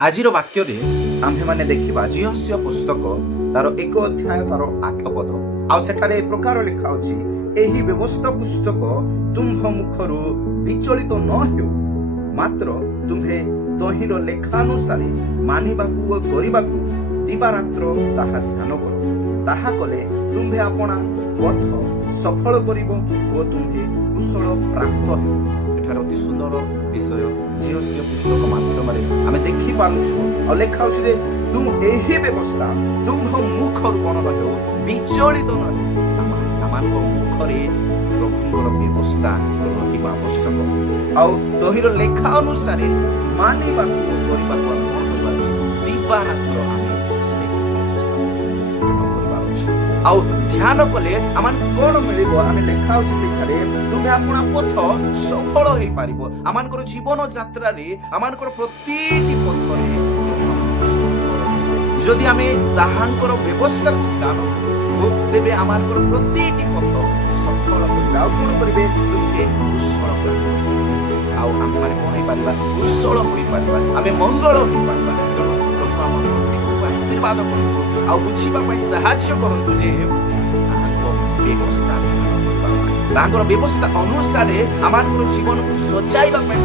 ଆଜିର ବାକ୍ୟରେ ଆମ୍ଭେମାନେ ଦେଖିବା ଜିହସ୍ୟ ପୁସ୍ତକ ତାର 1 ଅଧ୍ୟାୟ ତାର 8 ପଦ। ଆଉ ସେଠାରେ ଏ ପ୍ରକାର ଲେଖା ଅଛି, ଏହି ବ୍ୟବସ୍ଥା ପୁସ୍ତକ ତୁମ୍ଭ ମୁଖରୁ ବିଚଳିତ ନ ହେଉ, ମାତ୍ର ତୁମ୍ଭେ ତହିଁର ଲେଖାନୁସାରେ ମାନିବାକୁ ଓ କରିବାକୁ ଦିବାରାତ୍ର ତାହା ଧ୍ୟାନ କର। ତାହା କଲେ ତୁମ୍ଭେ ଆପଣା ପଥ ସଫଳ କରିବ ଓ ତୁମ୍ଭେ କୁଶଳ ପ୍ରାପ୍ତ ହେବ। ଏଠାରେ ଅତି ସୁନ୍ଦର ବିଷୟ ଜିହସ୍ୟ ପୁସ୍ତକ ମାଧ୍ୟମରେ ଆମେ ଦେଖିପାରୁଛୁ। ଆଉ ଲେଖା ଅଛି ଯେ ଏହି ବ୍ୟବସ୍ଥା ତୁମ୍ଭ ମୁଖରୁ କଣ ନ ହେଉ, ବିଚଳିତ ନ ହେଉ। ଆମମାନଙ୍କ ମୁଖରେ ପ୍ରଭୁଙ୍କର ବ୍ୟବସ୍ଥା ରହିବା ଆବଶ୍ୟକ। ଆଉ ତହିଁର ଲେଖା ଅନୁସାରେ ମାନିବାକୁ ଓ କରିବାକୁ ଆମେ କଣ କରିବା ଅଛି? ଦିବାରାତ୍ର ଆମେ ସେହି ବ୍ୟବସ୍ଥା ଧ୍ୟାନ କରିବା ଅଛି। ଆଉ ଧ୍ୟାନ କଲେ ଆମମାନଙ୍କୁ କଣ ମିଳିବ? ଆମେ ଲେଖା ଅଛି ସେଠାରେ, ତୁମେ ଆପଣା ପଥ ସଫଳ ହେଇପାରିବ। ଆମମାନଙ୍କର ଜୀବନ ଯାତ୍ରାରେ ଆମମାନଙ୍କର ପ୍ରତିଟି ପଥରେ ଯଦି ଆମେ ତାହାଙ୍କର ବ୍ୟବସ୍ଥାକୁ ଧ୍ୟାନ କରୁଛୁ, ତେବେ ଆମମାନଙ୍କର ପ୍ରତିଟି ପଥ ସଫଳ କରିବେ। ଆଉ କଣ କରିବେ? ତୁମେ କୁଶଳ କରିବେ। ଆଉ ଆମେମାନେ କଣ ହେଇପାରିବା? କୁଶଳ ହୋଇପାରିବା, ଆମେ ମଙ୍ଗଳ ହୋଇପାରିବା। ତେଣୁ ପ୍ରଭୁ ଆମ ପ୍ରତିକୁ ଆଶୀର୍ବାଦ କରନ୍ତୁ ଆଉ ବୁଝିବା ପାଇଁ ସାହାଯ୍ୟ କରନ୍ତୁ ଯେ ତାଙ୍କର ବ୍ୟବସ୍ଥା ଅନୁସାରେ ଆମମାନଙ୍କର ଜୀବନକୁ ସଜାଇବା ପାଇଁ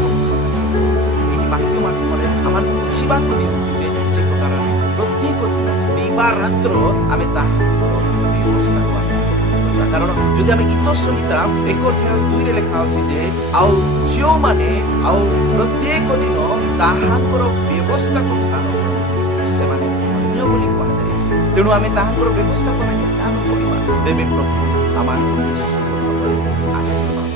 ଏହି ବାକ୍ୟ ମାଧ୍ୟମରେ ଆମମାନଙ୍କୁ ବୁଝିବାକୁ ଦିଅନ୍ତୁ ଯେ ସେ ପ୍ରକାର ଆମେ ପ୍ରତ୍ୟେକ ଦିନ ଦିବାରାତ୍ର ଆମେ ତାହାଙ୍କର ବ୍ୟବସ୍ଥାକୁ କରିବା। କାରଣ ଯଦି ଆମେ ଗୀତ ସଂହିତା 1 ଅଧ୍ୟାୟ 2ରେ ଲେଖା ଅଛି ଯେ ଆଉ ଯେଉଁମାନେ ଆଉ ପ୍ରତ୍ୟେକ ଦିନ ତାହାଙ୍କର ବ୍ୟବସ୍ଥାକୁ ଧ୍ୟାନ କରନ୍ତି ସେମାନେ ଧନ୍ୟ ବୋଲି କୁହାଯାଇଛି। ତେଣୁ ଆମେ ତାହାଙ୍କର ବ୍ୟବସ୍ଥାକୁ ଆମେ ଧ୍ୟାନ କରିବା, ତେବେ ପ୍ରଭୁ ଆମମାନଙ୍କୁ ଆଶୀର୍ବାଦ